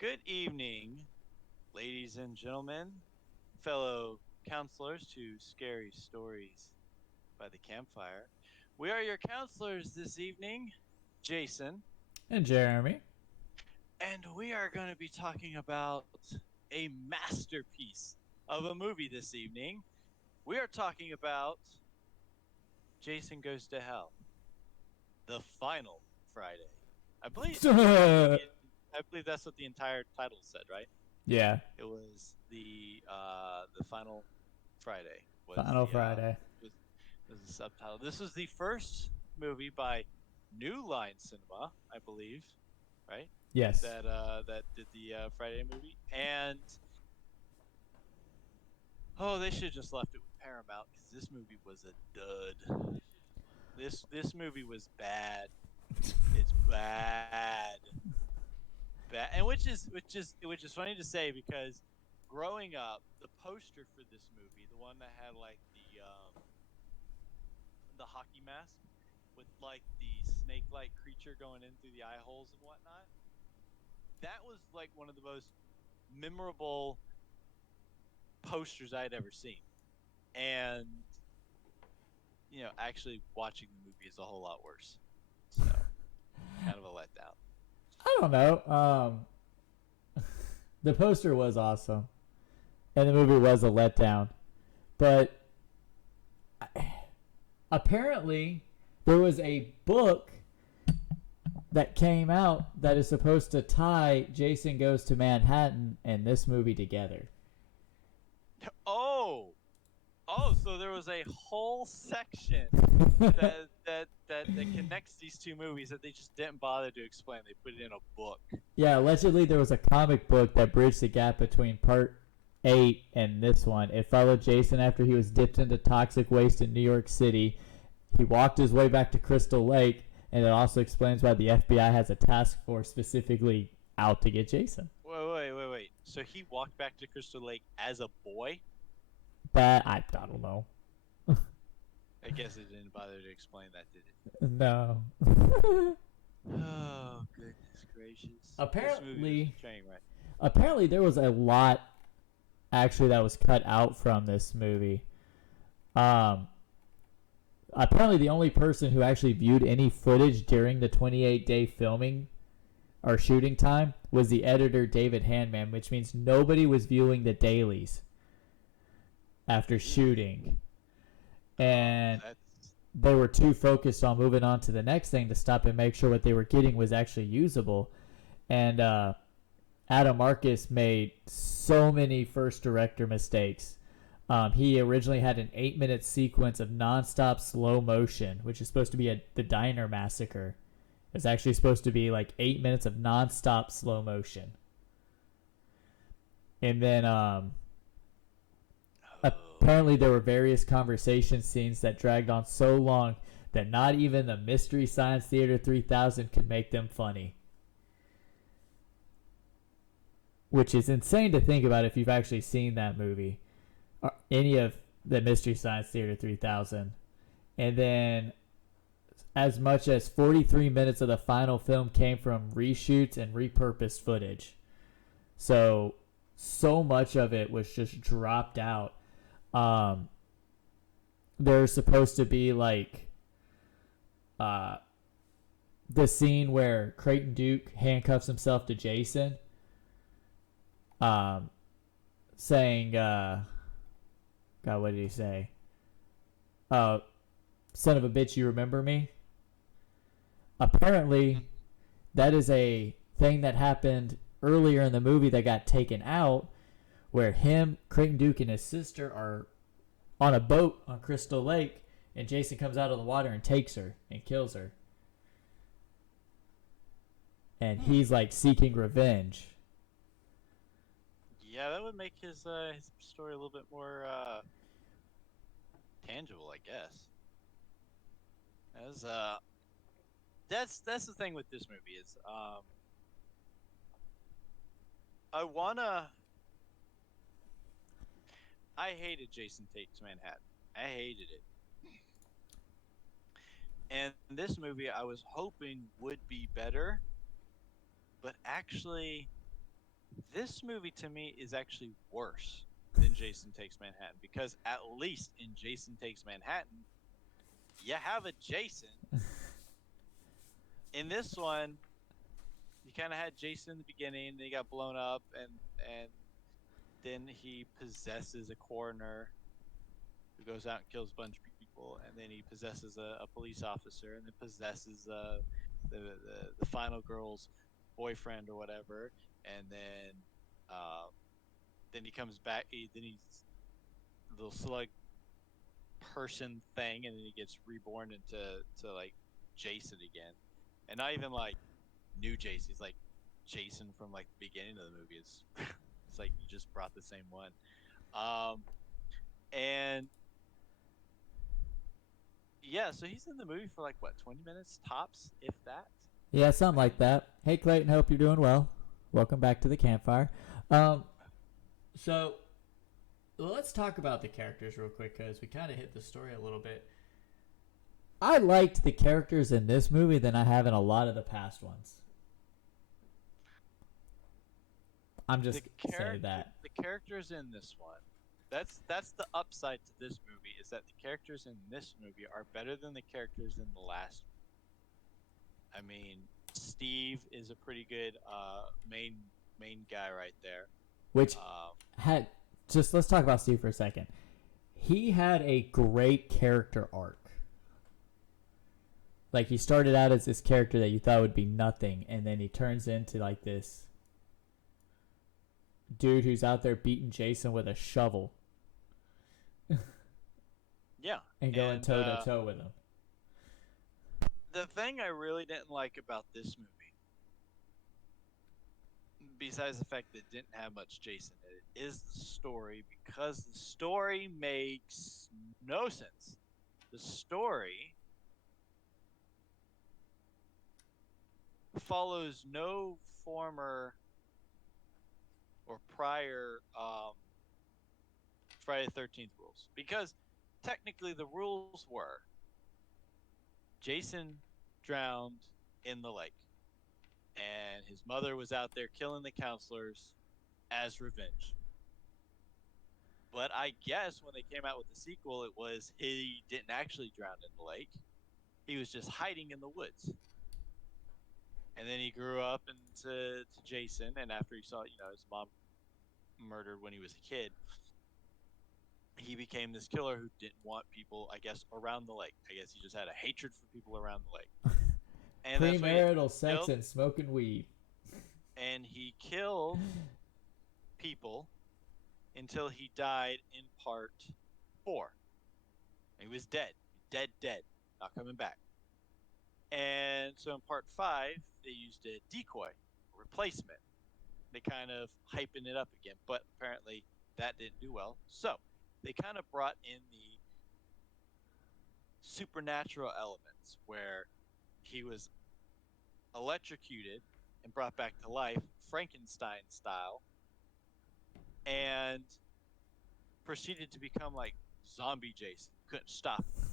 Good evening, ladies and gentlemen, fellow counselors to Scary Stories by the Campfire. We are your counselors this evening, Jason, And Jeremy. and we are going to be talking about a masterpiece of a movie this evening. We are talking about Jason Goes to Hell, the final Friday. I believe that's what the entire title said, right? Yeah, It was the final Friday was Final Friday. was, was the subtitle. This was the first movie by New Line Cinema, I believe, right? Yes. That did the Friday movie, and they should have just left it with Paramount because this movie was a dud. This movie was bad. It's bad. Bad, and which is funny to say because growing up, the poster for this movie, the one that had like the hockey mask with like the snake-like creature going in through the eye holes and whatnot, that was like one of the most memorable posters I'd ever seen. And actually watching the movie is a whole lot worse. So kind of a letdown. I don't know. The poster was awesome, and the movie was a letdown. But apparently, there was a book that came out that is supposed to tie Jason Goes to Manhattan and this movie together. Oh, so there was a whole section that connects these two movies that they just didn't bother to explain. They put it in a book. Yeah, allegedly there was a comic book that bridged the gap between part 8 and this one. It followed Jason after he was dipped into toxic waste in New York City. He walked his way back to Crystal Lake, and it also explains why the FBI has a task force specifically out to get Jason. Wait. So he walked back to Crystal Lake as a boy? That I don't know. I guess it didn't bother to explain that, did it? No. Oh, goodness gracious. This movie was apparently, a train wreck. apparently there was a lot actually that was cut out from this movie. Um, apparently the only person who actually viewed any footage during the 28-day filming or shooting time was the editor David Handman, which means nobody was viewing the dailies after shooting. Oh, And that's they were too focused on moving on to the next thing to stop and make sure what they were getting was actually usable. And Adam Marcus made so many first director mistakes. He originally had an 8-minute sequence of nonstop slow motion, which is supposed to be the Diner Massacre. It's actually supposed to be like 8 minutes of nonstop slow motion. And then oh. apparently there were various conversation scenes that dragged on so long that not even the Mystery Science Theater 3000 could make them funny. Which is insane to think about if you've actually seen that movie. Or any of the Mystery Science Theater 3000. And then as much as 43 minutes of the final film came from reshoots and repurposed footage. So much of it was just dropped out. Um, there's supposed to be like uh, the scene where Creighton Duke handcuffs himself to Jason, um, saying, God, what did he say? Uh, son of a bitch, you remember me? Apparently, that is a thing that happened earlier in the movie that got taken out, where him, Creighton Duke, and his sister are on a boat on Crystal Lake, and Jason comes out of the water and takes her and kills her. And Hmm. he's like seeking revenge. Yeah, that would make his story a little bit more tangible, I guess. As that's the thing with this movie is I wanna I hated Jason Takes Manhattan. I hated it. And this movie I was hoping would be better, but actually This movie to me is actually worse than Jason Takes Manhattan because at least in Jason Takes Manhattan, you have a Jason. In this one, you kind of had Jason in the beginning, then he got blown up, and then he possesses a coroner who goes out and kills a bunch of people, and then he possesses a police officer, and then possesses the final girl's boyfriend or whatever, and uh, then he comes back. Then he's a little slug person thing, and then he gets reborn into like Jason again, and not even like new Jason. He's like Jason from like the beginning of the movie. It's like you just brought the same one. Um, and yeah, so he's in the movie for like what 20 minutes tops, if that. Yeah, something I like mean, that. Hey, Clayton, hope you're doing well. Welcome back to the campfire. Um, so let's talk about the characters real quick because we kind of hit the story a little bit. I liked the characters in this movie than I have in a lot of the past ones. I'm just saying that. the characters in this one. That's the upside to this movie is that the characters in this movie are better than the characters in the last. I mean, Steve is a pretty good main guy right there. Which Um, had just let's talk about Steve for a second. He had a great character arc. Like he started out as this character that you thought would be nothing, and then he turns into like this dude who's out there beating Jason with a shovel yeah, and going and toe to toe with him. the thing I really didn't like about this movie, besides the fact that it didn't have much Jason in it, is the story because the story makes no sense. The story follows no former or prior Friday the 13th rules because technically the rules were Jason drowned in the lake and his mother was out there killing the counselors as revenge. But I guess when they came out with the sequel, it was he didn't actually drown in the lake. He was just hiding in the woods. And then he grew up into Jason, and after he saw, his mom murdered when he was a kid, he became this killer who didn't want people, I guess, around the lake. I guess he just had a hatred for people around the lake. And that's what he Premarital sex killed. and smoking weed. And he killed people until he died in part 4. He was dead. Dead. Not coming back. And so in part 5, they used a decoy, a replacement. They kind of hyping it up again, but apparently that didn't do well. So they kind of brought in the supernatural elements where he was electrocuted and brought back to life, Frankenstein style, and proceeded to become like zombie Jason. You couldn't stop him.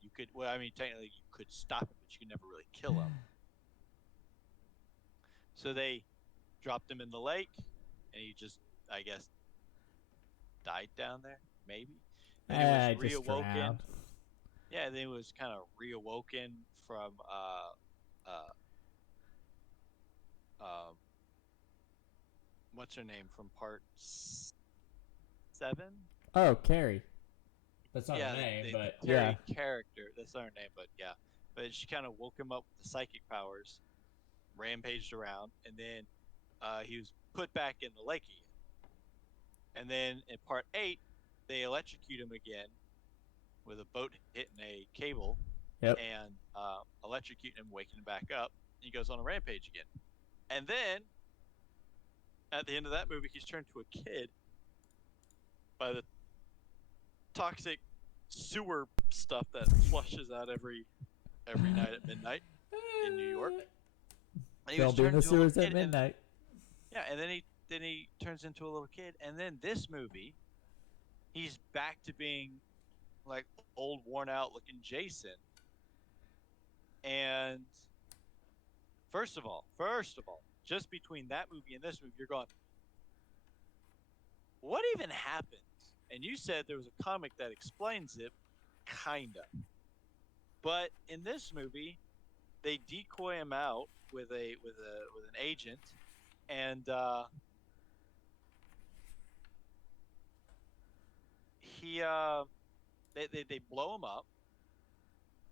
You could. Well, I mean, technically you could stop him, but you could never really kill him. So they dropped him in the lake, and he just, I guess, died down there. Maybe. Then he was I just reawoken. drowned. Yeah, then he was kind of reawoken from um, what's her name from part 7? Oh, Carrie. That's not Yeah, her name, but the yeah. Terry character. That's not her name, but yeah. But she kind of woke him up with the psychic powers, rampaged around, and then he was put back in the lake again. And then in part 8, they electrocute him again with a boat hitting a cable Yep. and electrocuting him, waking him back up. He goes on a rampage again. And then at the end of that movie, he's turned to a kid by the toxic sewer stuff that flushes out every night at midnight in New York. And he was Don't be in turned the into a little sewers at kid, midnight. yeah, and then he turns into a little kid, and then this movie, he's back to being like old, worn out looking Jason. And first of all, just between that movie and this movie, you're going, what even happened? And you said there was a comic that explains it, kinda. But in this movie, they decoy him out with an agent, and he they blow him up,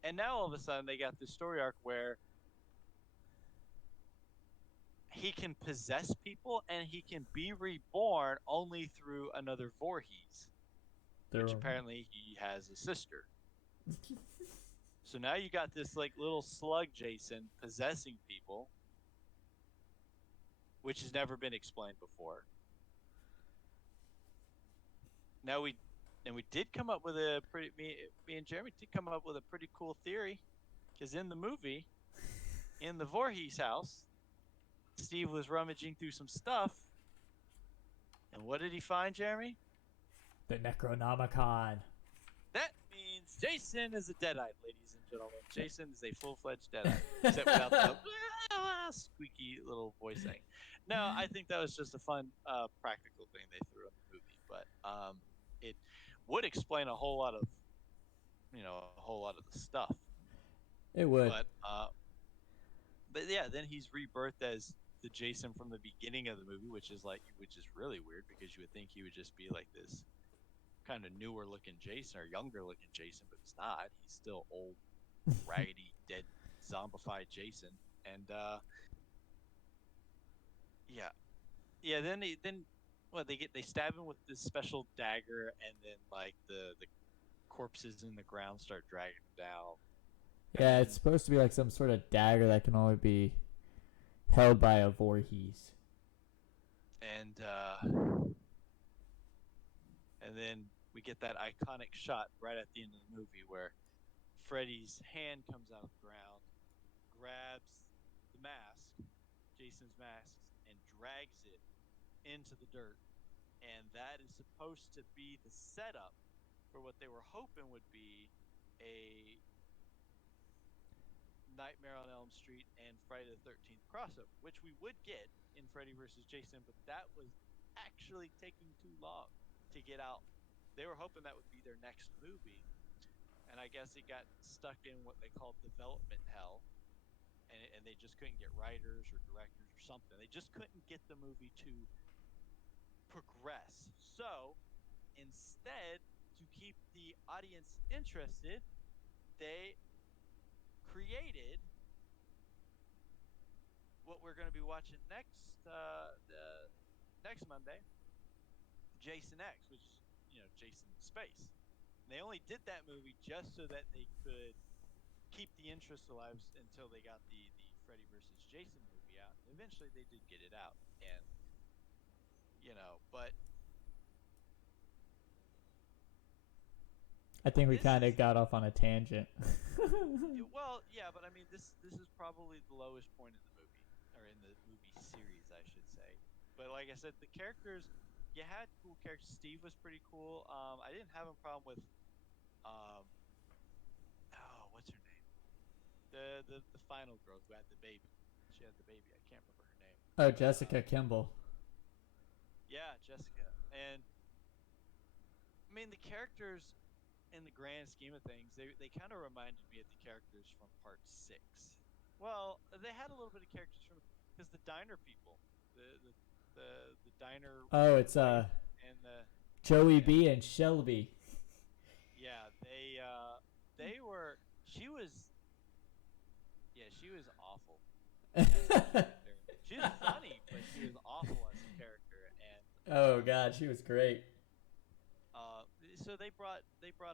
and now all of a sudden they got this story arc where he can possess people and he can be reborn only through another Voorhees, which They're apparently he has a sister. So now you got this like little slug Jason possessing people, which has never been explained before. Now we did come up with a pretty me and Jeremy did come up with a pretty cool theory, because in the movie, in the Voorhees house, Steve was rummaging through some stuff, and what did he find, Jeremy? the Necronomicon. That means Jason is a Deadite, ladies and gentlemen. Jason is a full-fledged Deadite, except without the squeaky little voice thing. No, I think that was just a fun practical thing they threw in the movie, but it would explain a whole lot of the stuff. It would. But yeah, then he's rebirthed as the Jason from the beginning of the movie, which is really weird, because you would think he would just be like this kind of newer looking Jason or younger looking Jason, but he's not. He's still old, raggedy, dead, zombified Jason. And yeah. Then they stab him with this special dagger, and then like the corpses in the ground start dragging him down. Yeah, it's supposed to be like some sort of dagger that can only be held by a Voorhees. And then we get that iconic shot right at the end of the movie where Freddy's hand comes out of the ground, grabs the mask, Jason's mask, and drags it into the dirt. And that is supposed to be the setup for what they were hoping would be a Nightmare on Elm Street and Friday the 13th crossover, which we would get in Freddy vs. Jason, but that was actually taking too long to get out. They were hoping that would be their next movie, and I guess it got stuck in what they called development hell, and they just couldn't get writers or directors or something. They just couldn't get the movie to progress. So instead, to keep the audience interested, they created what we're going to be watching next next Monday, Jason X, which is Jason in space. And they only did that movie just so that they could keep the interest alive until they got the Freddy versus Jason movie out. And eventually, they did get it out, and but I think we kind of got off on a tangent. well, yeah, but I mean, this is probably the lowest point in the movie, or in the movie series, I should say. But like I said, the characters, you had cool characters. Steve was pretty cool. I didn't have a problem with, what's her name? The final girl who had the baby. She had the baby. I can't remember her name. Oh, Jessica Kimball. Yeah, Jessica. And I mean, the characters, in the grand scheme of things, they kind of reminded me of the characters from Part 6. Well, they had a little bit of characters from, because the diner people, the diner. Oh, it's and the Joey B and Shelby. Yeah, they were. She was awful. She was funny, but she was awful as a character. And oh God, she was great. So they brought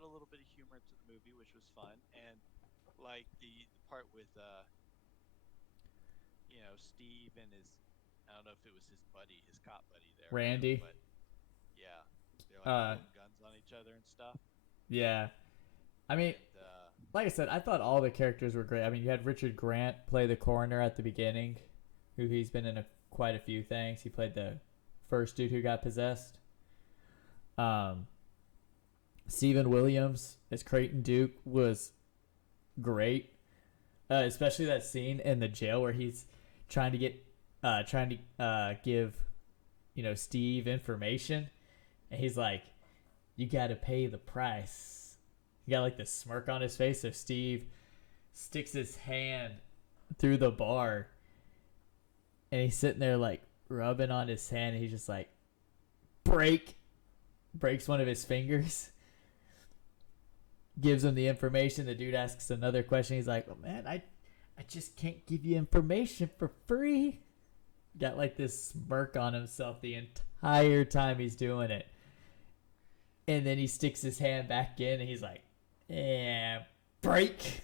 a little bit of humor to the movie, which was fun, and like the part with Steve and his, I don't know if it was his buddy, his cop buddy there, Randy. but yeah, they're like pulling guns on each other and stuff. Yeah, I mean, like I said, I thought all the characters were great. I mean, you had Richard Grant play the coroner at the beginning, who he's been in quite a few things. He played the first dude who got possessed. Stephen Williams as Creighton Duke was great, especially that scene in the jail where he's trying to get trying to give Steve information, and he's like, "You got to pay the price." He got like this smirk on his face, so Steve sticks his hand through the bar, and he's sitting there like rubbing on his hand, and he's just like, breaks one of his fingers. Gives him the information. The dude asks another question. He's like, "Well, man, I just can't give you information for free." Got like this smirk on himself the entire time he's doing it. And then he sticks his hand back in and he's like, "Yeah, break."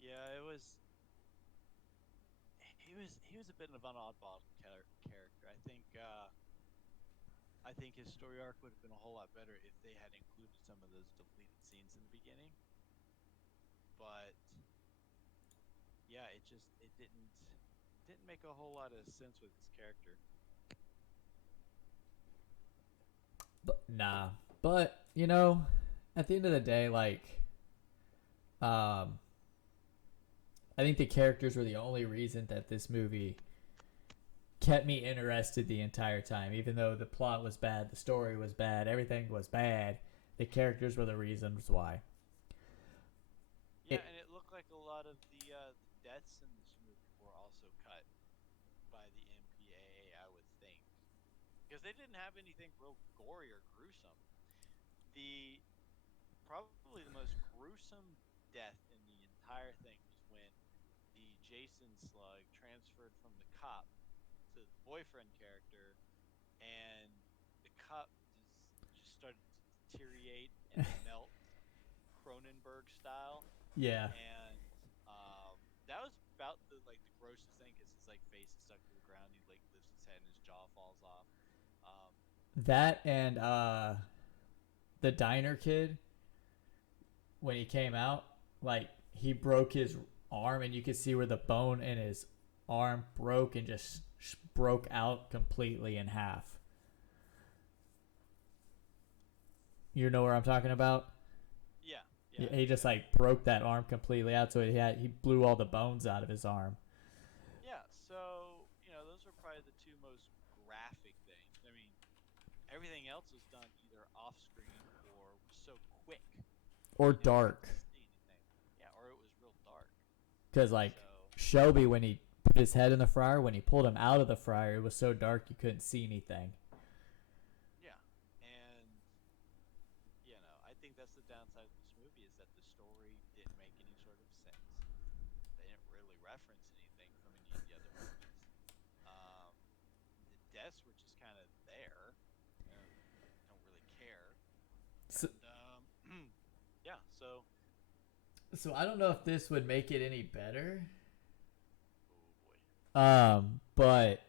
Yeah, he was a bit of an oddball character. I think his story arc would have been a whole lot better if they had included some of those deleted scenes in the beginning. But yeah, it didn't make a whole lot of sense with his character. But nah. But, at the end of the day, like, um, I think the characters were the only reason that this movie kept me interested the entire time. Even though the plot was bad, the story was bad, everything was bad, the characters were the reasons why. Yeah, and it looked like a lot of the deaths in this movie were also cut by the MPAA, I would think, because they didn't have anything real gory or gruesome. The Probably the most gruesome death in the entire thing was when the Jason slug transferred from the cop to the boyfriend character, and the cup just started to deteriorate and melt Cronenberg style, Yeah. and that was about the grossest thing because his like face is stuck to the ground. He like lifts his head and his jaw falls off. Um, That and the diner kid, when he came out, like, he broke his arm, and you could see where the bone in his arm broke and just broke out completely in half. You know where I'm talking about? yeah, yeah, He just like broke that arm completely out, so he blew all the bones out of his arm. yeah. So those are probably the two most graphic things. I mean, everything else was done either off screen or was so quick Or you didn't have dark, to see anything. Yeah, or it was real dark. because like So Shelby, when he put his head in the fryer, when he pulled him out of the fryer, it was so dark you couldn't see anything. yeah, and I think that's the downside of this movie is that the story didn't make any sort of sense. They didn't really reference anything from any of the other movies. Um, the deaths were just kind of there. Don't really care. So, And yeah, so so I don't know if this would make it any better. oh boy. But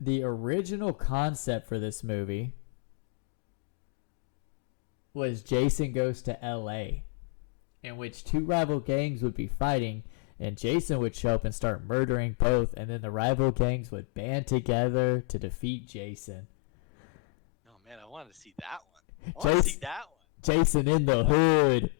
the original concept for this movie was Jason goes to LA, in which two rival gangs would be fighting, and Jason would show up and start murdering both, and then the rival gangs would band together to defeat Jason. Oh man, I want to see that one. I want to see that one. Jason in the hood.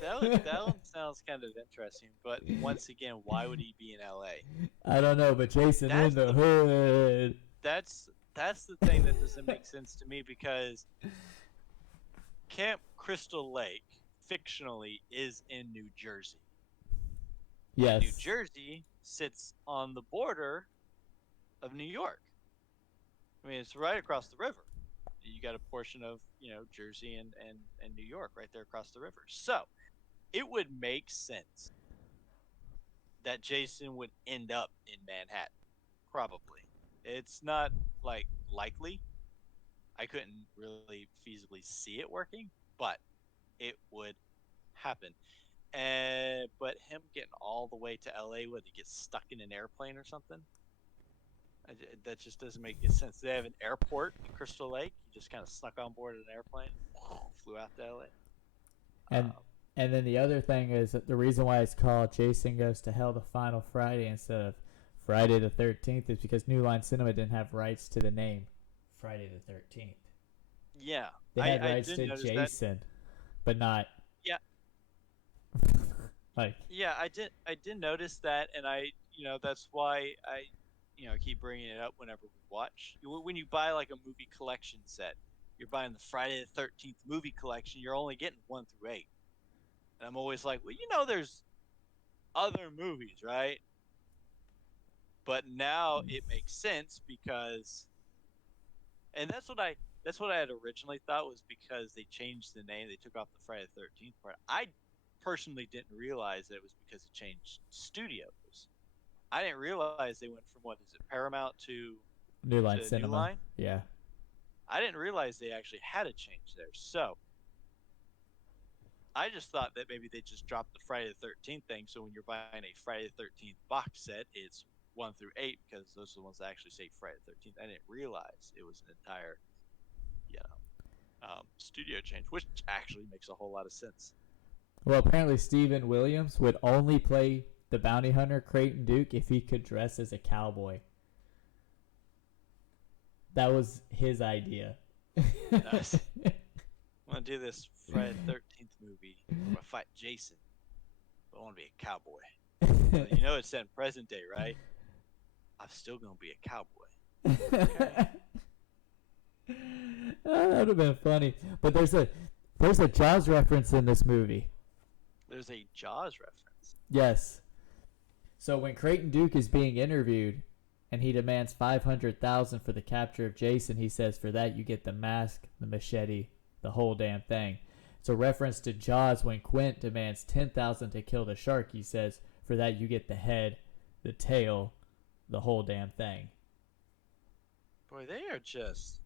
That one sounds kind of interesting, but once again, why would he be in LA? I don't know, but Jason in the hood. That's the thing that doesn't make sense to me, because Camp Crystal Lake fictionally is in New Jersey. Yes. New Jersey sits on the border of New York. I mean, it's right across the river. You got a portion of Jersey and New York right there across the river. So it would make sense that Jason would end up in Manhattan. Probably. It's not like likely. I couldn't really feasibly see it working, but it would happen. But him getting all the way to LA, would he get stuck in an airplane or something? That just doesn't make any sense. They have an airport in Crystal Lake. You just kind of snuck on board an airplane, flew out to LA. And and then the other thing is that the reason why it's called Jason Goes to Hell the Final Friday instead of Friday the 13th is because New Line Cinema didn't have rights to the name Friday the 13th. Yeah, They had I rights did to notice Jason, that. but not. Yeah, Like, Yeah, I did notice that, and that's why I keep bringing it up whenever we watch. When you buy like a movie collection set, you're buying the Friday the 13th movie collection. You're only getting 1 through 8, and I'm always like, well, there's other movies, right? But now it makes sense because, and that's what I had originally thought was because they changed the name. They took off the Friday the 13th part. I personally didn't realize that it was because it changed studios. I didn't realize they went from what is it, Paramount New Line to New Cinema. Line. Yeah. I didn't realize they actually had a change there. So I just thought that maybe they just dropped the Friday the 13th thing. So when you're buying a Friday the 13th box set, it's 1 through 8 because those are the ones that actually say Friday the 13th. I didn't realize it was an entire, studio change, which actually makes a whole lot of sense. Well, apparently Stephen Williams would only play the bounty hunter Creighton Duke if he could dress as a cowboy. That was his idea. Nice. I'm gonna do this Friday the 13th movie. I'm gonna fight Jason. But I want to be a cowboy. It's set in present day, right? I'm still gonna be a cowboy. Okay. That would have been funny. But there's a Jaws reference in this movie. There's a Jaws reference. Yes. So when Creighton Duke is being interviewed and he demands 500,000 for the capture of Jason, he says, "For that you get the mask, the machete, the whole damn thing." It's a reference to Jaws when Quint demands 10,000 to kill the shark. He says, "For that you get the head, the tail, the whole damn thing." Boy, they are just.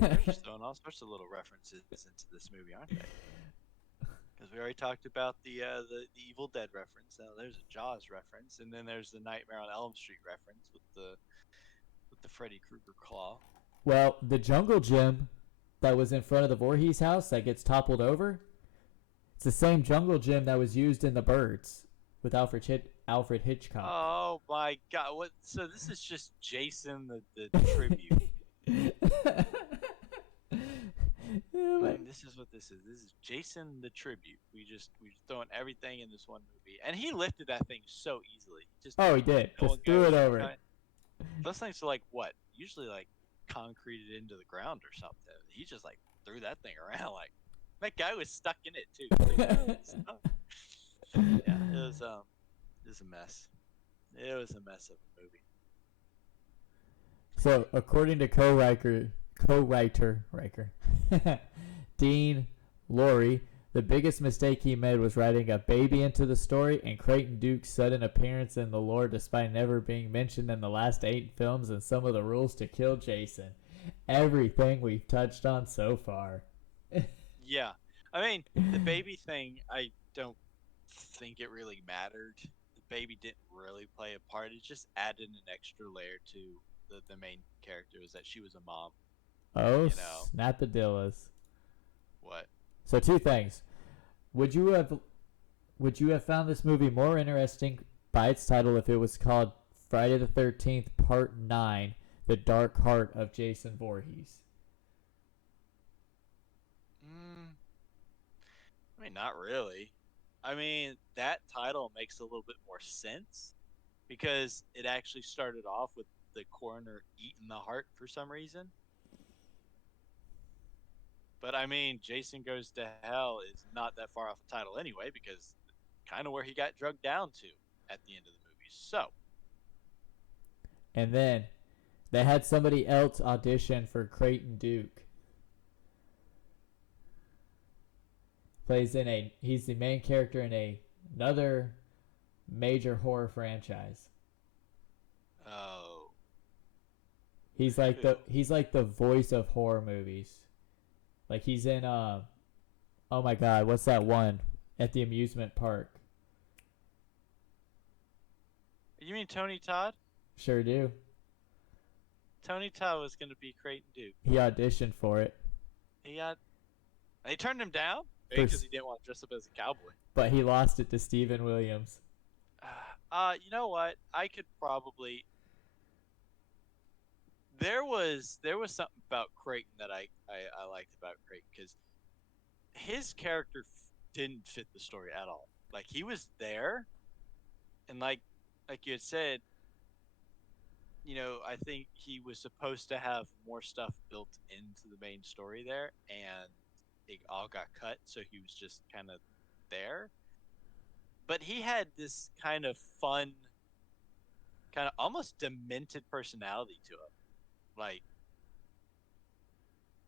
They're just throwing all sorts of little references into this movie, aren't they? Because we already talked about the Evil Dead reference. Now there's a Jaws reference, and then there's the Nightmare on Elm Street reference with the Freddy Krueger claw. Well, the jungle gym that was in front of the Voorhees house that gets toppled over, it's the same jungle gym that was used in The Birds with Alfred Hitchcock. Oh my God! What? So this is just Jason the tribute. This is what this is. This is Jason the tribute. We just throwing everything in this one movie, and he lifted that thing so easily. Oh, he did. No Just one threw goes. it over. Those things are like what? Usually like concreted into the ground or something. He just like threw that thing around. Like that guy was stuck in it too. Like, yeah, it was a mess. It was a mess of a movie. So, according to co-writer Riker, Dean Laurie, the biggest mistake he made was writing a baby into the story and Creighton Duke's sudden appearance in the lore despite never being mentioned in the last 8 films and some of the rules to kill Jason. Everything we've touched on so far. Yeah, I mean the baby thing. I don't think it really mattered. The baby didn't really play a part. It just added an extra layer to the main character. Is that she was a mom. Oh, You know snapadillas. what? So, 2 things. Would you have found this movie more interesting by its title if it was called Friday the 13th Part 9, The Dark Heart of Jason Voorhees? I mean, not really. I mean, that title makes a little bit more sense because it actually started off with the coroner eating the heart for some reason. But I mean, Jason Goes to Hell is not that far off the title anyway because kind of where he got drugged down to at the end of the movie. So, And then they had somebody else audition for Creighton Duke. He's the main character in another major horror franchise. oh, He's like the voice of horror movies. Like he's in oh my god, what's that one at the amusement park? you mean Tony Todd? Sure do. Tony Todd was going to be Creighton Duke. He auditioned for it. They turned him down First, because he didn't want to dress up as a cowboy. but he lost it to Stephen Williams. You know what? I could probably. There was something about Creighton that I liked about Creighton because his character didn't fit the story at all. Like he was there, and like you had said, I think he was supposed to have more stuff built into the main story there, and it all got cut, so he was just kind of there. But he had this kind of fun, kind of almost demented personality to him. Like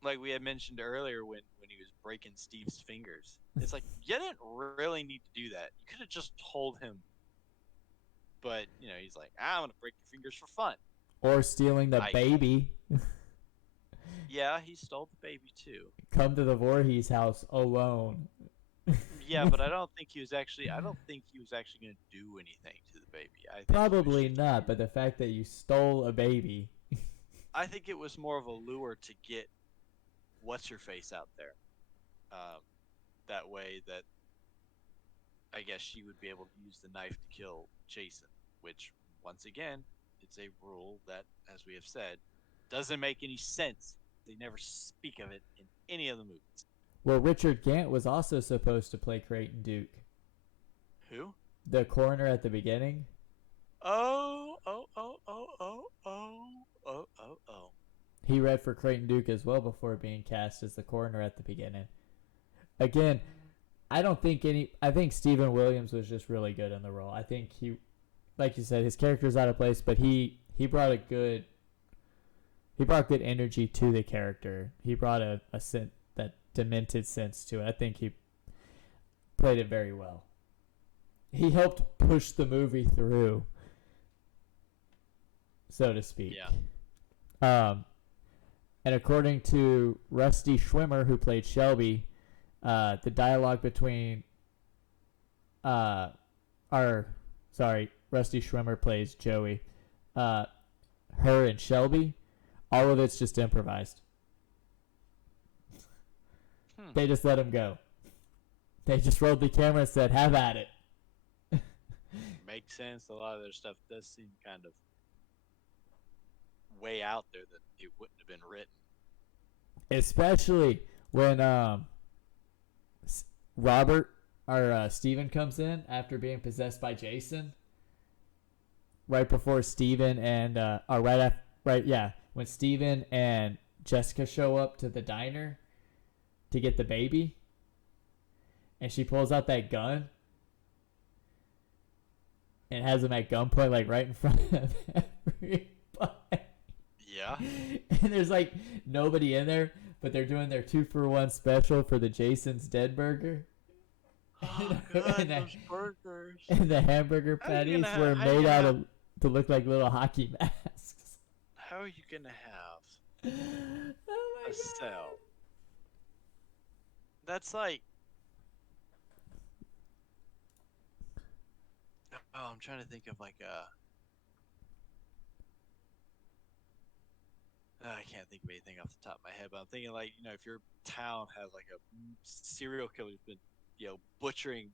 like we had mentioned earlier when he was breaking Steve's fingers. It's like you didn't really need to do that. You could have just told him, but he's like, I'm gonna break your fingers for fun. Or stealing the I baby. Yeah, he stole the baby too. Come to the Voorhees house alone. Yeah, but I don't think he was actually. I don't think he was actually going to do anything to the baby. I think Probably not, but the fact that you stole a baby. I think it was more of a lure to get what's her face out there. Um, that way that I guess she would be able to use the knife to kill Jason, which once again, it's a rule that, as we have said, doesn't make any sense. They never speak of it in any of the movies. Well, Richard Gant was also supposed to play Creighton Duke. Who? The coroner at the beginning. Oh, oh, oh, oh, oh, oh, oh, oh, oh. He read for Creighton Duke as well before being cast as the coroner at the beginning. Again, I think Stephen Williams was just really good in the role. I think he, like you said, his character's out of place, but he brought good energy to the character. He brought a that demented sense to it. I think he played it very well. He helped push the movie through, so to speak. Yeah. And according to Rusty Schwimmer, who played Shelby, the dialogue between Rusty Schwimmer plays Joey. Her and Shelby, all of it's just improvised. They just let him go. They just rolled the camera and said, have at it. Makes sense. A lot of their stuff does seem kind of way out there that it wouldn't have been written. Especially when Robert or Steven comes in after being possessed by Jason. Right before Steven and when Steven and Jessica show up to the diner to get the baby, and she pulls out that gun and has him at gunpoint, like right in front of everybody. Yeah. And there's like nobody in there, but they're doing their 2-for-1 special for the Jason's Dead Burger. Oh, God, those burgers. And the hamburger patties were made out of to look like little hockey masks. How are you gonna have a cell? That's like, oh, I'm trying to think of like I can't think of anything off the top of my head, but I'm thinking like, if your town has like a serial killer who's been, butchering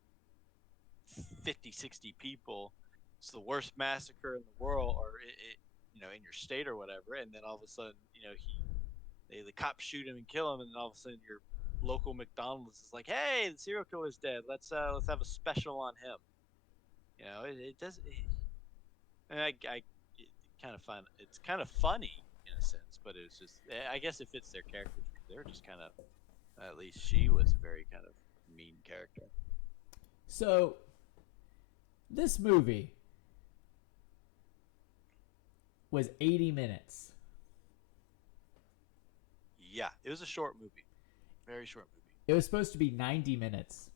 50, 60 people, it's the worst massacre in the world, or in your state or whatever, and then all of a sudden, the cops shoot him and kill him, and then all of a sudden your local McDonald's is like, hey, the serial killer's dead. Let's have a special on him. It does. And I kind of find it's kind of funny in a sense, but it's just, I guess it fits their characters. They're just kind of, at least she was a very kind of mean character. So, this movie was 80 minutes. Yeah, it was a short movie. Very short movie. It was supposed to be 90 minutes.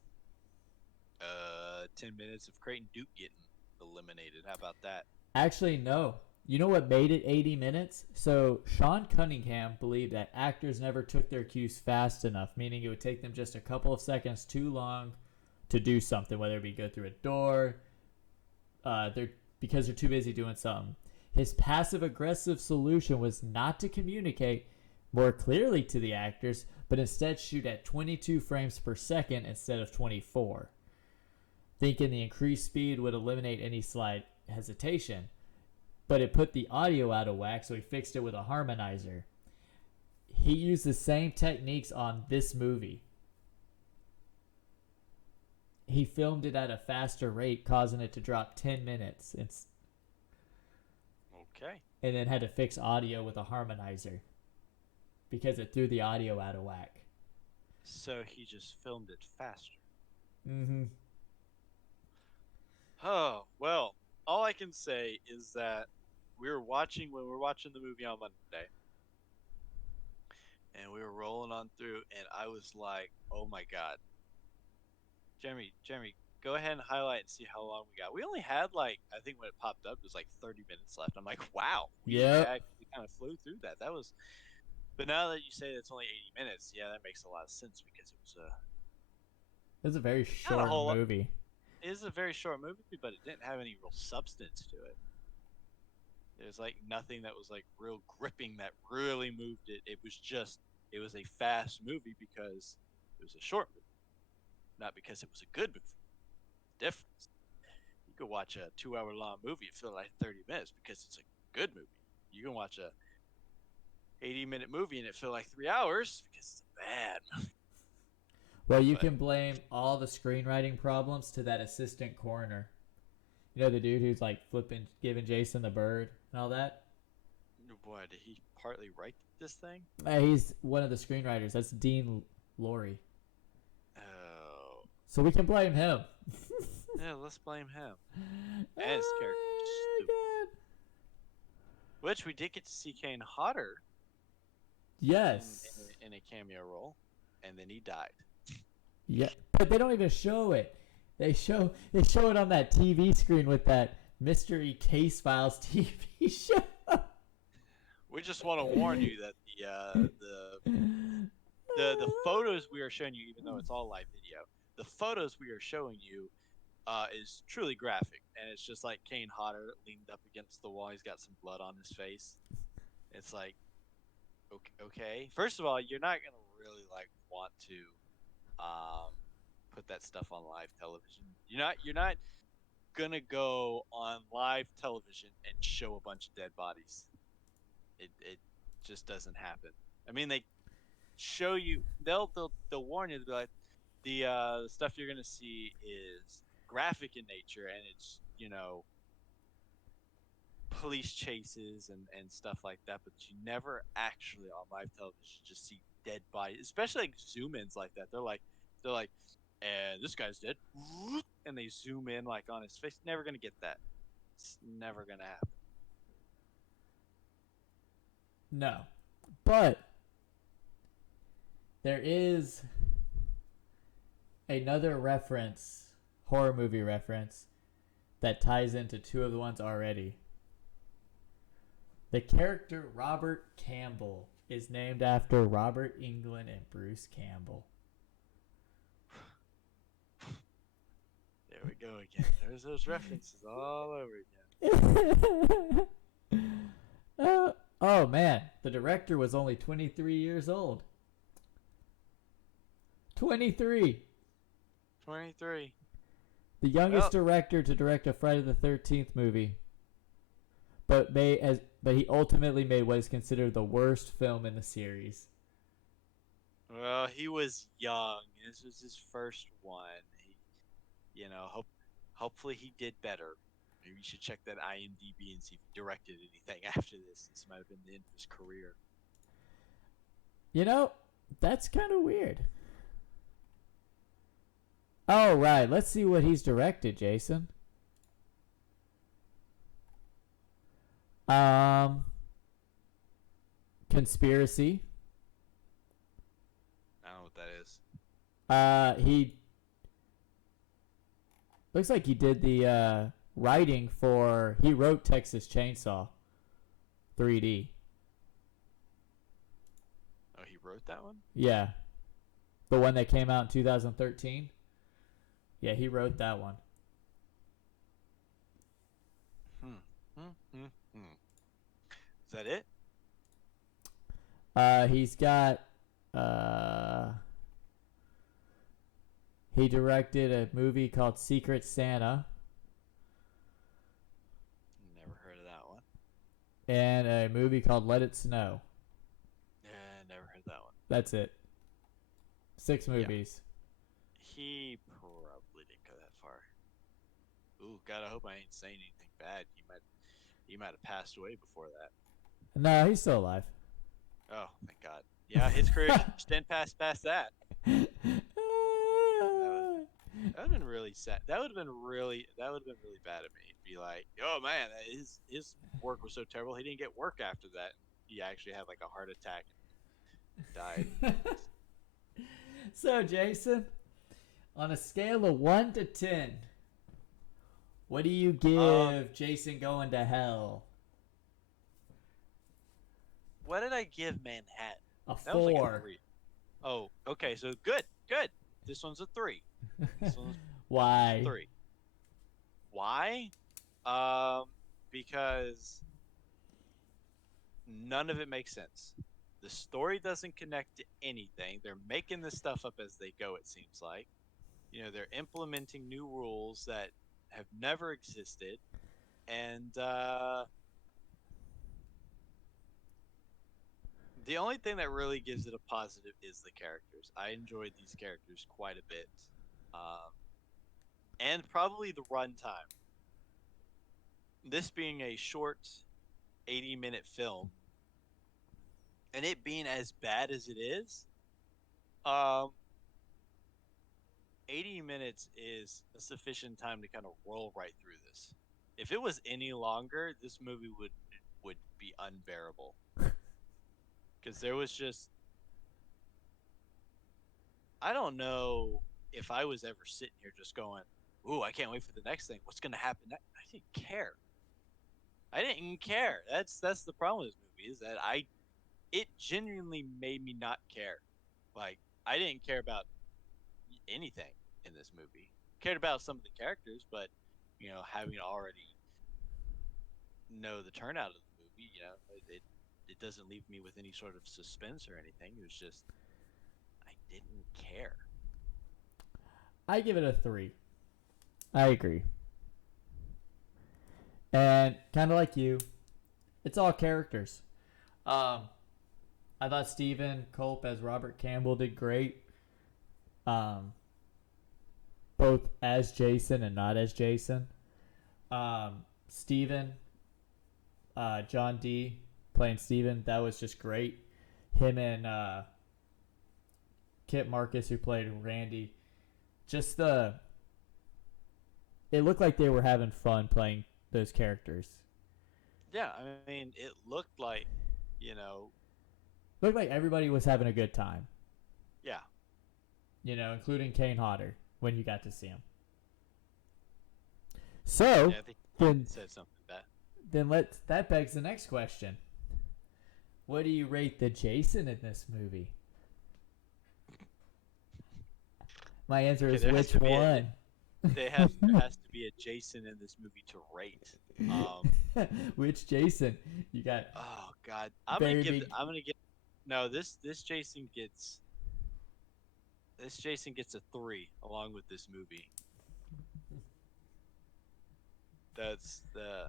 10 minutes of Creighton Duke getting eliminated. How about that? Actually, no. You know what made it 80 minutes? So, Sean Cunningham believed that actors never took their cues fast enough, meaning it would take them just a couple of seconds too long to do something, whether it be go through a door, because they're too busy doing something. His passive-aggressive solution was not to communicate more clearly to the actors, but instead shoot at 22 frames per second instead of 24, thinking the increased speed would eliminate any slight hesitation. But it put the audio out of whack, so he fixed it with a harmonizer. He used the same techniques on this movie. he filmed it at a faster rate, causing it to drop 10 minutes. Okay. And then had to fix audio with a harmonizer because it threw the audio out of whack. So he just filmed it faster. Mm-hmm. Oh, well, all I can say is that when we were watching the movie on Monday, and we were rolling on through, and I was like, oh my God. Jeremy, go ahead and highlight and see how long we got. We only had like, I think when it popped up, it was like 30 minutes left. I'm like, wow, we Yep. actually kind of flew through that. But now that you say it's only 80 minutes, yeah, that makes a lot of sense because It was a very not a short whole lot. movie. It is a very short movie, but it didn't have any real substance to it. There's like nothing that was like real gripping that really moved it. It was a fast movie because it was a short movie, not because it was a good movie. Difference. You could watch a 2 hour long movie and feel like 30 minutes because it's a good movie. You can watch a 80-minute movie and it feel like 3 hours because it's a bad movie. Well, you But can blame all the screenwriting problems to that assistant coroner. You know, the dude who's like giving Jason the bird and all that? boy, did he partly write this thing? He's one of the screenwriters. That's Dean Laurie. Oh. So we can blame him. Yeah, let's blame him. And his character was Oh, stupid. God. Which we did get to see Kane Hodder Yes. in a cameo role, and then he died. Yeah, but they don't even show it. They show it on that TV screen with that Mystery Case Files TV show. We just want to warn you that the photos we are showing you, even though it's all live video, the photos we are showing you is truly graphic, and it's just like Kane Hodder leaned up against the wall. He's got some blood on his face. It's like, okay. First of all, you're not gonna really like want to put that stuff on live television. You're not gonna go on live television and show a bunch of dead bodies. It just doesn't happen. I mean, they show you. They'll warn you. They'll be like, the stuff you're gonna see is graphic in nature, and it's police chases and stuff like that. But you never actually on live television just see dead bodies, especially like zoom ins like that. They're like, and this guy's dead, and they zoom in like on his face. Never gonna get that. It's never gonna happen. No, but there is another horror movie reference, that ties into two of the ones already. The character Robert Campbell is named after Robert Englund and Bruce Campbell. There we go again. There's those references all over again. Oh man, the director was only 23 years old. 23. 23. The youngest director to direct a Friday the 13th movie. But he ultimately made what is considered the worst film in the series. Well, he was young. This was his first one. Hopefully he did better. Maybe you should check that IMDb and see if he directed anything after this. This might have been the end of his career. That's kind of weird. Oh, right. Let's see what he's directed, Jason. Conspiracy. I don't know what that is. He looks like he did the writing for. He wrote Texas Chainsaw 3D. Oh, he wrote that one? Yeah. The one that came out in 2013. Yeah, he wrote that one. Is that it? He's got. He directed a movie called Secret Santa. Never heard of that one. And a movie called Let It Snow. Yeah, never heard that one. That's it. 6 movies. He probably didn't Ooh, God, I hope I ain't saying anything bad. He might have passed away before that. No, he's still alive. Oh, thank God. Yeah, his career just didn't pass past that. That would that would have been really sad. That would have been really bad of me. Be like, oh man, his work was so terrible. He didn't get work after that. He actually had like a heart attack and died. So, Jason, on a scale of 1 to 10, what do you Um, give Jason Going to Hell? what did I give Manhattan? A That was like a 4. three. Oh, okay, so good, good. This one's a three. This one's a Why? three. Why? Um, because none of it makes sense. The story doesn't connect to anything. They're making this stuff up as they go, it seems like. They're implementing new rules that have never existed. And the only thing that really gives it a positive is the characters. I enjoyed these characters quite a bit. Um, and probably the runtime. This being a short 80-minute film, and it being as bad as it is, um, 80 minutes is a sufficient time to kind of roll right through this. If it was any longer, this movie would be unbearable because there was just I don't know if I was ever sitting here just going, "Ooh, I can't wait for the next thing. What's going to happen?" I didn't care. I didn't care. That's the problem with this movie is that I it genuinely made me not care. Like I didn't care about anything in this movie. Cared about some of the characters, but having already know the turnout of the movie, it doesn't leave me with any sort of suspense or anything. It was just I didn't care. I give it a 3. I agree. And kind of like you, it's all characters. Um, I thought Stephen Culp as Robert Campbell did great. Um, both as Jason and not as Jason. Stephen, John D playing Stephen, that was just great. Him and Kit Marcus, who played Randy, just it looked like they were having fun playing those characters. Yeah, I mean, it looked like, you know, Looked like everybody was having a good time. yeah, Including Kane Hodder when you got to see him. So yeah. I think he even then, said something bad. that begs the next question. What do you rate the Jason in this movie? My answer Okay, is which one? there has to be a Jason in this movie to rate. Which Jason? You got Oh God, very big. I'm gonna give. No, this Jason gets a three along with this movie. That's the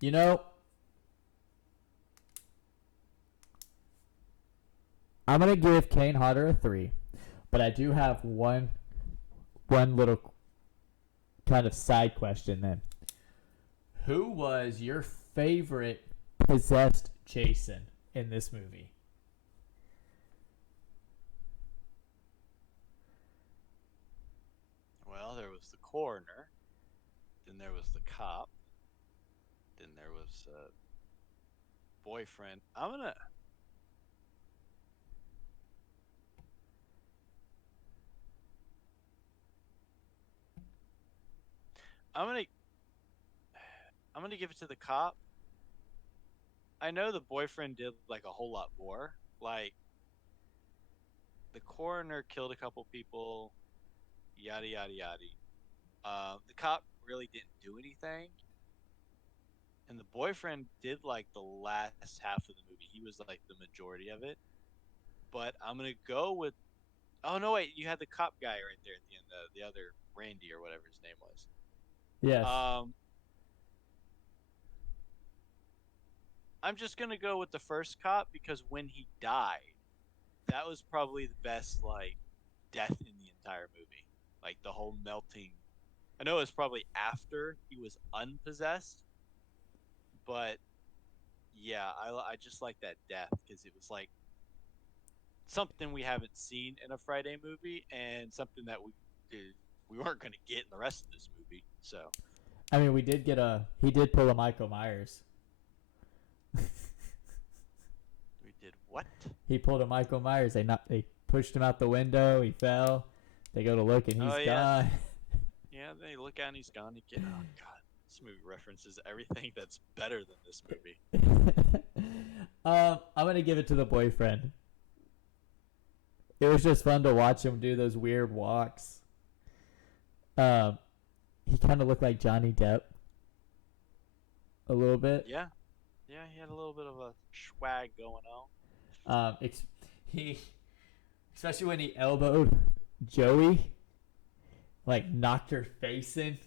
You know, I'm gonna give Kane Hodder a 3, but I do have one little kind of side question then. Who was your favorite possessed Jason in this movie? well. There was the coroner, then there was the cop, then there was boyfriend. I'm gonna I'm gonna give it to the cop. I know the boyfriend did like a whole lot more. Like the coroner killed a couple people, yada yada yada. The cop really didn't do anything, and the boyfriend did like the last half of the movie. He was like the majority of it. But I'm gonna go with. Oh no, wait! You had the cop guy right there at the end. The other Randy or whatever his name was. Yes. Um, I'm just gonna go with the first cop because when he died, that was probably the best like death in the entire movie. Like the whole melting. I know it was probably after he was unpossessed, but yeah, I just like that death because it was like something we haven't seen in a Friday movie and something that we weren't going to get in the rest of this movie. So I mean, we did get a. He did pull a Michael Myers. we did what? He pulled a Michael Myers. They pushed him out the window. He fell. They go to look and he's Oh yeah, gone. yeah. They look out and he's gone again. Oh god, this movie references everything that's better than this movie. I'm gonna give it to the boyfriend. It was just fun to watch him do those weird walks. Um, he kind of looked like Johnny Depp a little bit. Yeah, yeah. He had a little bit of a swag going on. He, especially when he elbowed Joey, like knocked her face in.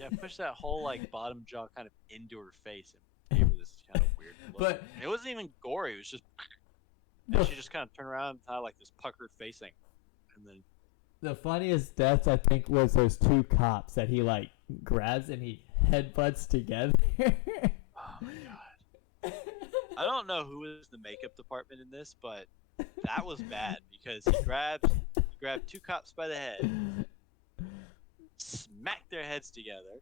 Yeah, pushed that whole like bottom jaw kind of into her face and gave her this kind of weird look. But it wasn't even gory. It was just, and she just kind of turned around and had like this puckered facing, and then the funniest deaths I think was those two cops that he like grabs and he headbutts together. oh my god. I don't know who was the makeup department in this, but that was bad because he grabbed two cops by the head, smacked their heads together,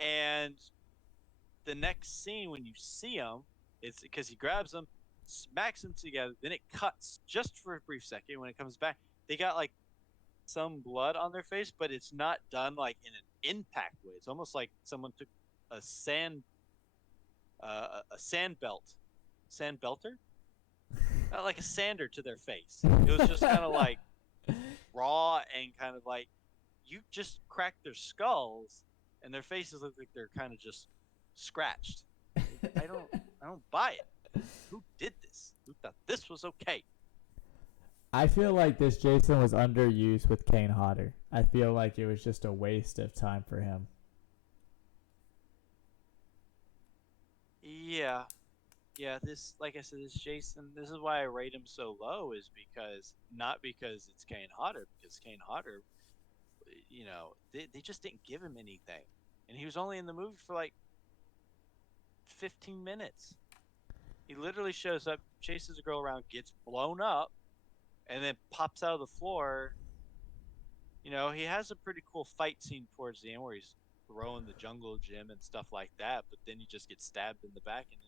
and the next scene when you see him, it's because he grabs them, smacks them together, then it cuts just for a brief second. When it comes back, they got like some blood on their face, but it's not done like in an impact way. It's almost like someone took a sand belter, like a sander to their face. It was just kind of like raw and kind of like you just cracked their skulls and their faces look like they're kind of just scratched. I don't buy it. Who did this? Who thought this was okay? I feel like this Jason was underused with Kane Hodder. I feel like it was just a waste of time for him. Yeah, yeah. This, like I said, this Jason. This is why I rate him so low. Is because not because it's Kane Hodder, because Kane Hodder, they just didn't give him anything, and he was only in the movie for like 15 minutes. He literally shows up, chases a girl around, gets blown up, and then pops out of the floor. He has a pretty cool fight scene towards the end where he's throwing the jungle gym and stuff like that, but then he just gets stabbed in the back and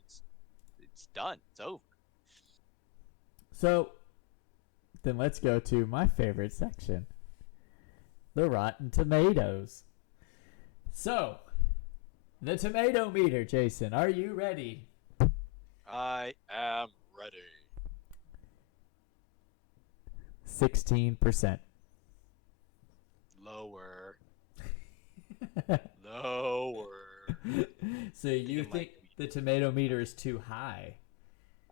it's done. It's over. So then let's go to my favorite section, the Rotten Tomatoes. So, the tomato meter, Jason, are you ready? I am ready. 16%. Lower. Lower. So you think the tomato meter is too high?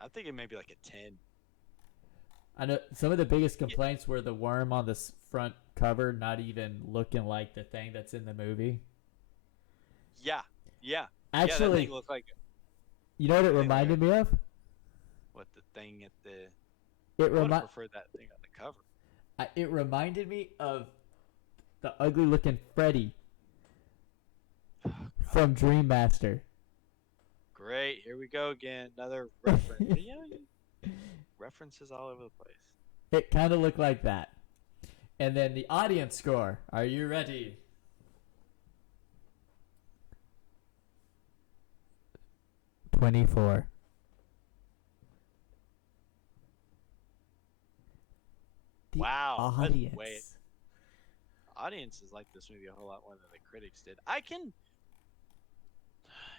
I think it may be like a 10. I know some of the biggest complaints were the worm on the front cover not even looking like the thing that's in the movie. Yeah. Actually, that thing looked like you know what it reminded me of? what the thing at the. It I would have preferred that thing on the cover. It reminded me of the ugly looking Freddy from Dream Master. Great, here we go again. Another reference. References all over the place. It kind of looked like that. And then the audience score. Are you ready? 24. The Wow, audience. Audiences like this movie a whole lot more than the critics did.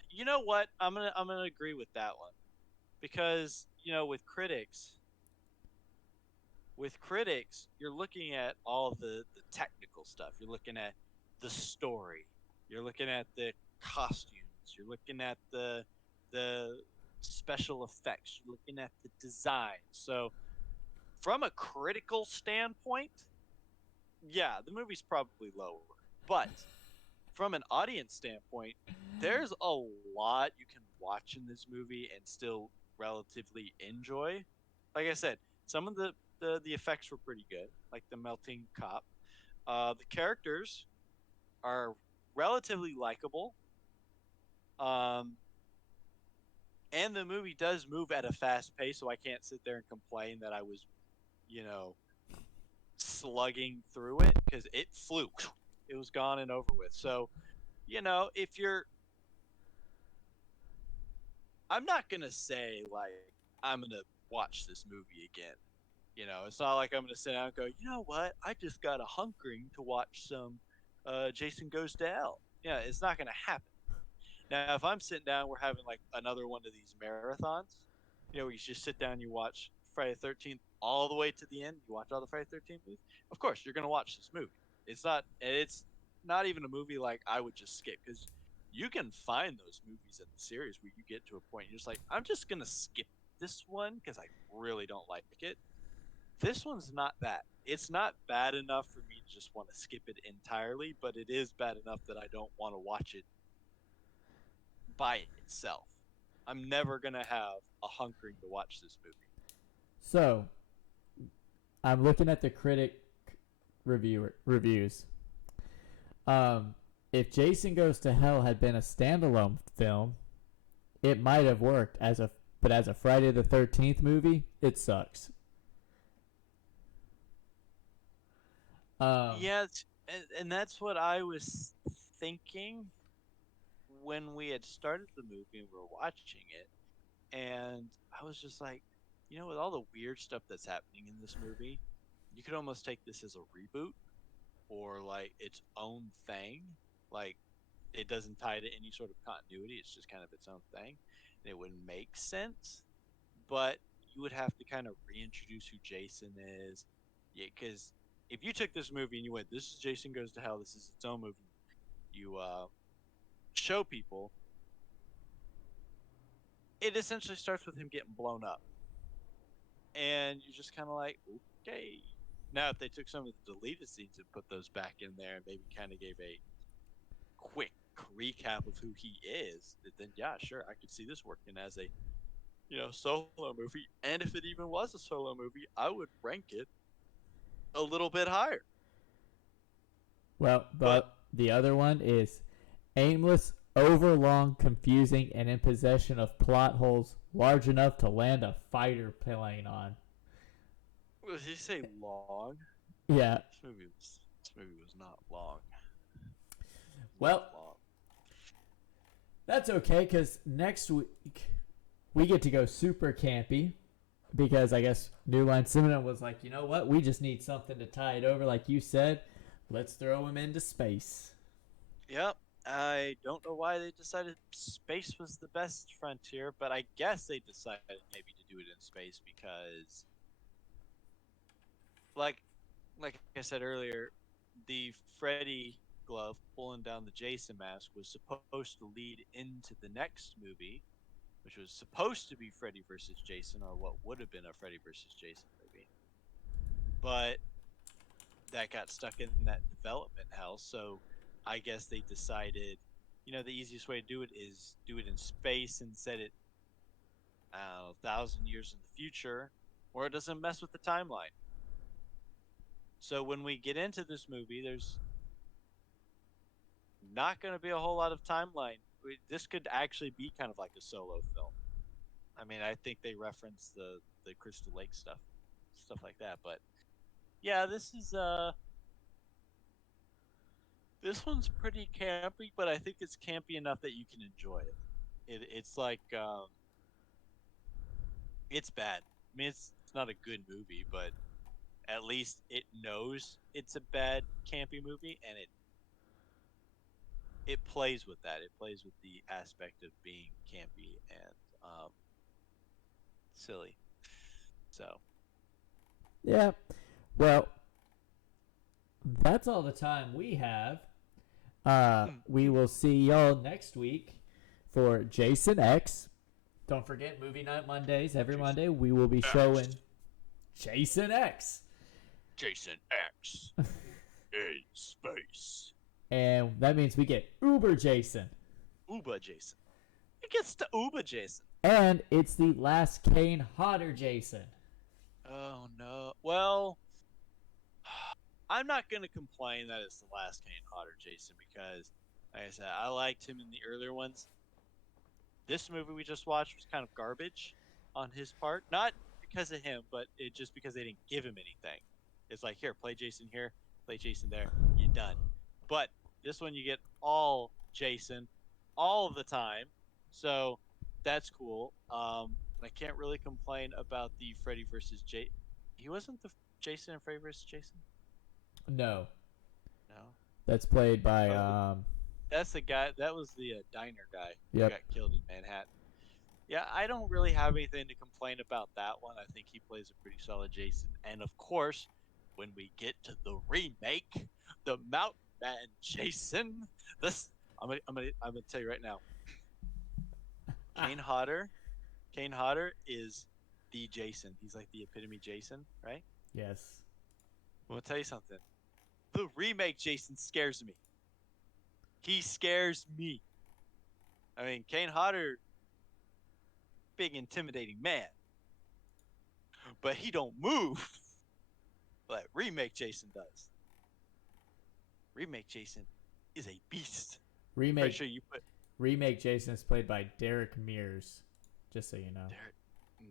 You know what? I'm gonna agree with that one, because with critics, you're looking at all the technical stuff. You're looking at the story. You're looking at the costumes. You're looking at the special effects. You're looking at the design. So, from a critical standpoint, yeah, the movie's probably lower. But from an audience standpoint, there's a lot you can watch in this movie and still relatively enjoy. Like I said, some of the effects were pretty good, like the melting cop. The characters are relatively likable. Um, and the movie does move at a fast pace, so I can't sit there and complain that I was, you know, slugging through it because it flew. It was gone and over with. So, if you're, I'm not gonna say like I'm gonna watch this movie again. It's not like I'm gonna sit down and go, you know what? I just got a hunkering to watch some Jason Goes to Hell. Yeah, it's not gonna happen. Now, if I'm sitting down, we're having like another one of these marathons. Where you just sit down, you watch Friday the 13th all the way to the end. You watch all the Friday the 13th movies. Of course, you're gonna watch this movie. It's not even a movie like I would just skip because you can find those movies in the series where you get to a point you're just like, I'm just gonna skip this one because I really don't like it. This one's not that. It's not bad enough for me to just want to skip it entirely, but it is bad enough that I don't want to watch it by itself. I'm never gonna have a hunkering to watch this movie. So I'm looking at the critic reviews. Um, if Jason Goes to Hell had been a standalone film, it might have worked but as a Friday the 13th movie, it sucks. Um, Yeah, and that's what I was thinking when we had started the movie and we were watching it, and I was just like, with all the weird stuff that's happening in this movie, you could almost take this as a reboot or like its own thing. Like it doesn't tie to any sort of continuity. It's just kind of its own thing, and it would make sense. But you would have to kind of reintroduce who Jason is. Yeah, because if you took this movie and you went, "This is Jason Goes to Hell. This is its own movie," you show people. It essentially starts with him getting blown up, and you're just kind of like, okay. Now, if they took some of the deleted scenes and put those back in there, and maybe kind of gave a quick recap of who he is, then yeah, sure, I could see this working as a solo movie. And if it even was a solo movie, I would rank it a little bit higher. well, But the other one is aimless, overlong, confusing, and in possession of plot holes large enough to land a fighter plane on. did he say long? Yeah. This movie was not long. It was not Well, long. that's okay because next week we get to go super campy because I guess New Line Cinema was like, you know what? We just need something to tie it over. Like you said, let's throw him into space. Yep. I don't know why they decided space was the best frontier, but I guess they decided maybe to do it in space because, like, like I said earlier, the Freddy glove pulling down the Jason mask was supposed to lead into the next movie, which was supposed to be Freddy versus Jason, or what would have been a Freddy versus Jason movie. But that got stuck in that development hell. So I guess they decided, the easiest way to do it is do it in space and set it, I don't know, 1,000 years in the future, or it doesn't mess with the timeline. So when we get into this movie, there's not going to be a whole lot of timeline. This could actually be kind of like a solo film. I mean, I think they reference the Crystal Lake stuff like that. But yeah, this one's pretty campy, but I think it's campy enough that you can enjoy it. It's like it's bad. I mean, it's not a good movie, but at least it knows it's a bad campy movie, and it plays with that. It plays with the aspect of being campy and silly. So, Yeah. Well, that's all the time we have. We will see y'all next week for Jason X. Don't forget, Movie Night Mondays. Every Jason Monday, we will be X. showing Jason X. Jason X in space. And that means we get Uber Jason. Uba Jason. It gets to Uba Jason. And it's the last Kane Hodder Jason. Oh no. Well, I'm not gonna complain that it's the last Kane Hodder Jason because, like I said, I liked him in the earlier ones. This movie we just watched was kind of garbage on his part, not because of him, but it just because they didn't give him anything. It's like, here, play Jason here, play Jason there, you're done. But this one you get all Jason, all of the time, so that's cool. I can't really complain about the Freddy versus Jay. He wasn't the Jason and Freddy versus Jason. No, No. that's played by That's the guy. That was the diner guy who Yep. got killed in Manhattan. Yeah, I don't really have anything to complain about that one. I think he plays a pretty solid Jason. And of course, when we get to the remake, the Mountain Man Jason, this I'm gonna tell you right now. Kane Hodder is the Jason. He's like the epitome Jason, right? yes. I'm gonna tell you something. The remake Jason scares me. He scares me. I mean, Kane Hodder, big intimidating man, but he don't move like remake Jason does. Remake Jason is a beast. Remake Pretty sure you put remake Jason is played by Derek Mears, just so you know.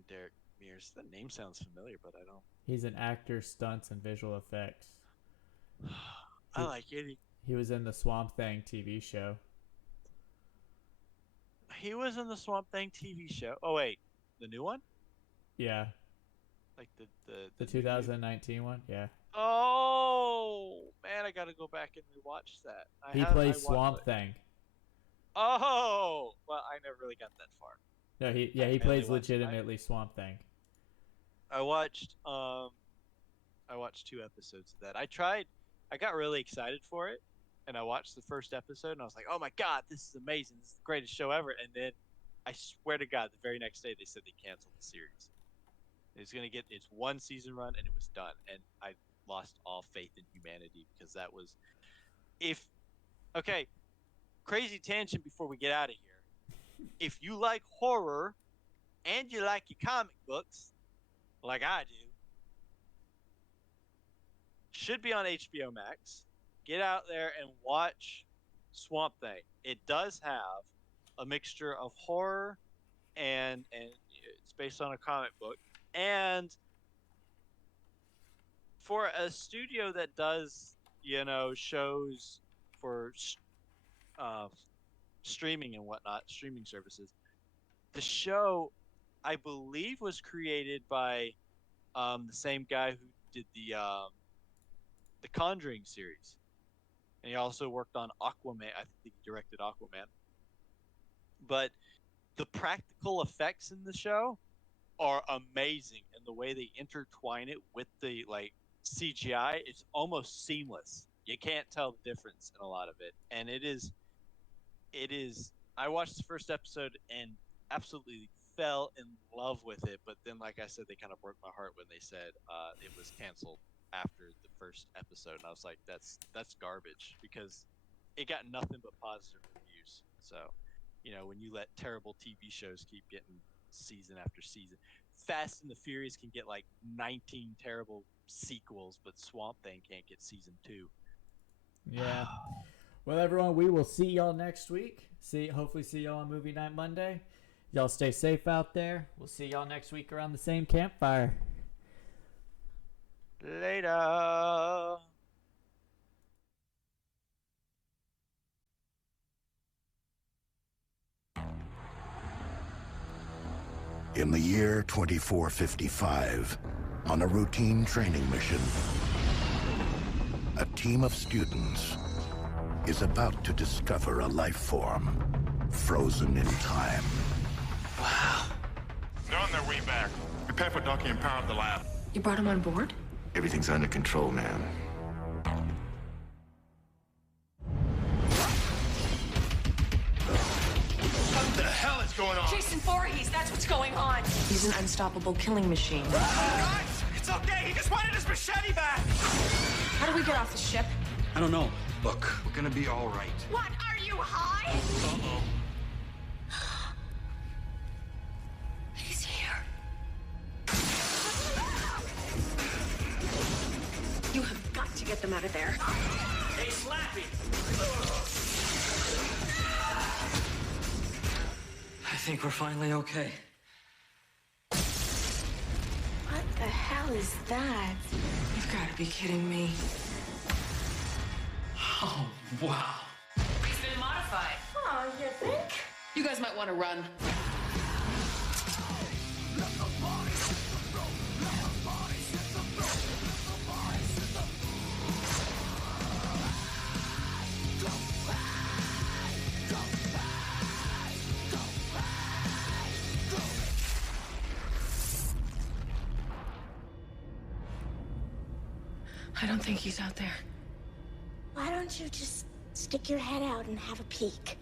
Derek Mears. The name sounds familiar, but I don't. He's an actor, stunts, and visual effects. I like it. He was in the Swamp Thing TV show. He was in the Swamp Thing TV show. Oh wait, the new one? Yeah, Like the 2019 one. Yeah, Oh man, I gotta go back and rewatch that. he plays Swamp Thing. Oh, well, I never really got that far. No, he mainly plays watched legitimately Swamp Thing. I watched 2 episodes of that. I got really excited for it, and I watched the first episode, and I was like, "Oh my god, this is amazing! This is the greatest show ever!" And then, I swear to God, the very next day they said they canceled the series. It's gonna get its 1 season run, and it was done. And I lost all faith in humanity because that was, okay, crazy tangent before we get out of here. If you like horror, and you like your comic books, like I do, should be on HBO Max. Get out there and watch Swamp Thing. It does have a mixture of horror and it's based on a comic book. And for a studio that does, shows for streaming and whatnot, streaming services, the show, I believe, was created by the same guy who did the Conjuring series, and he also worked on Aquaman. I think he directed Aquaman. But the practical effects in the show are amazing, and the way they intertwine it with the CGI, it's almost seamless. You can't tell the difference in a lot of it, and it is. I watched the first episode and absolutely fell in love with it, but then, like I said, they kind of broke my heart when they said it was canceled after the first episode, and I was like, that's garbage, because it got nothing but positive reviews. So, when you let terrible TV shows keep getting season after season, Fast and the Furious can get 19 terrible sequels, but Swamp Thing can't get season 2. Yeah. Well, everyone, we will see y'all next week. Hopefully see y'all on Movie Night Monday. Y'all stay safe out there. We'll see y'all next week around the same campfire. Later. In the year 2455, on a routine training mission, a team of students is about to discover a life form frozen in time. Wow. They're on their way back. Prepare for docking and power up the lab. You brought him on board? Everything's under control, ma'am. What the hell is going on? Jason Voorhees, that's what's going on. He's an unstoppable killing machine. Guys, it's okay. He just wanted his machete back. How do we get off the ship? I don't know. Look, we're gonna be all right. What? Are you high? Uh-oh. He's here. You have got to get get them out of there. Hey, Slappy! I think we're finally okay. What the hell is that? You've got to be kidding me. Oh, wow. He's been modified. Oh, you think? You guys might want to run. I don't think he's out there. Why don't you just stick your head out and have a peek?